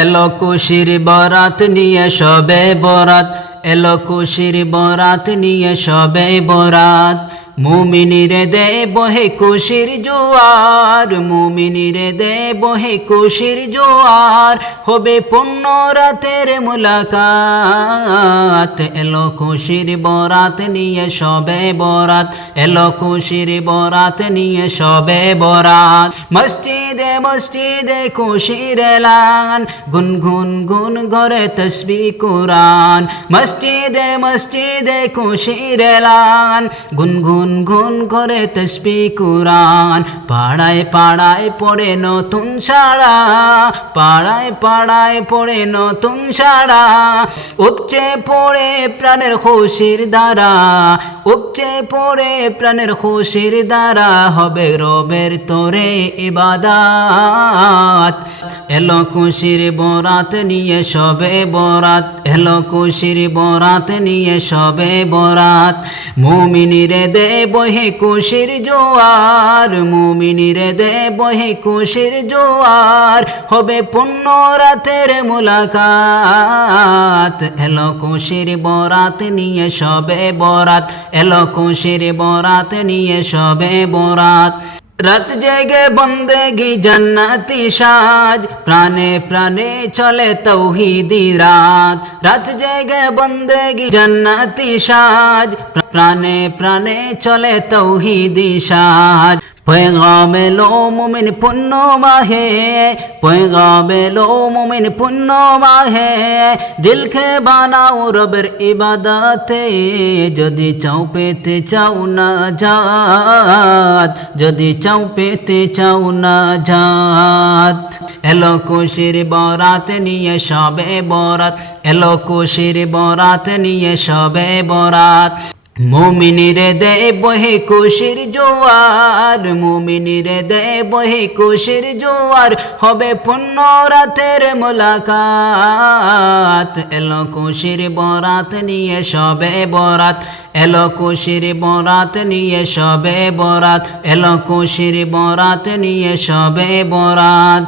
এলো খুশির বরাত নিয়ে সবে বরাত, এলো খুশির বরাত নিয়ে সবে বরাত। মুমিনিরে দে বহে খুশির জোয়ার, মুমিনিরে দে বহে খুশির জোয়ার, হবে পূর্ণ রাতের মুলাকাত। এলো খুশির বরাত নিয়ে সবে বরাত, এলো খুশির বরাত নিয়ে সবে বরাত। মসজিদে মসজিদে খুশির এলান গুন গুন ঘরে তসবি কুরান মসজিদে মসজিদে খুশির এলান গুন গুন করে তসবি কুরান পাড়ায় পাড়ায় পড়ে নতুন সাড়া পাড়ায় পাড়ায় পড়ে নতুন সাড়া উপচে পড়ে প্রাণের খুশির দ্বারা। উপচে পড়ে প্রাণের খুশির দ্বারা হবে রবের তোরে ইবাদাত এলো খুশির বরাত নিয়ে সবে বরাত। এলো খুশির বরাত নিয়ে সবে বরাত। মুমিনিরে দে বহে খুশির জোয়ার। মুমিনিরে দে বহে খুশির জোয়ার। হবে পূর্ণ রাতের মুলাকাত। এলো খুশির বরাত নিয়ে সবে বরাত। এলো খুশির বরাত নিয়ে সবে বরাত। রাত জেগে বন্দেগি জন্নতি সাজ, প্রাণে প্রাণে চলে তৌহিদি রাত। রাত জেগে বন্দেগি জন্নতি সাজ প্রাণে প্রাণে চলে তৌহিদি সাজ। পয়গাম এলো মুমিন পুণ্য মাহে পয়গাম এলো মুমিন পুণ্য মাহে দিলকে বানাও রবের ইবাদতে, যদি চাও পেতে চাও না যাত যদি চাও পেতে চাও না যাত এলো খুশির বরাত নিয়ে সবে বরাত, এলো খুশির বরাত নিয়ে সবে বরাত। মুমিনিরে দে বহে খুশির জোয়ার, মুমিনিরে দে বহে খুশির জোয়ার, হবে পূর্ণ রাতের মোলাকাত। এলো খুশির বরাত নিয়ে সবে বরাত, এলো খুশির বরাত নিয়ে সবে বরাত, এলো খুশির বরাত নিয়ে সবে বরাত।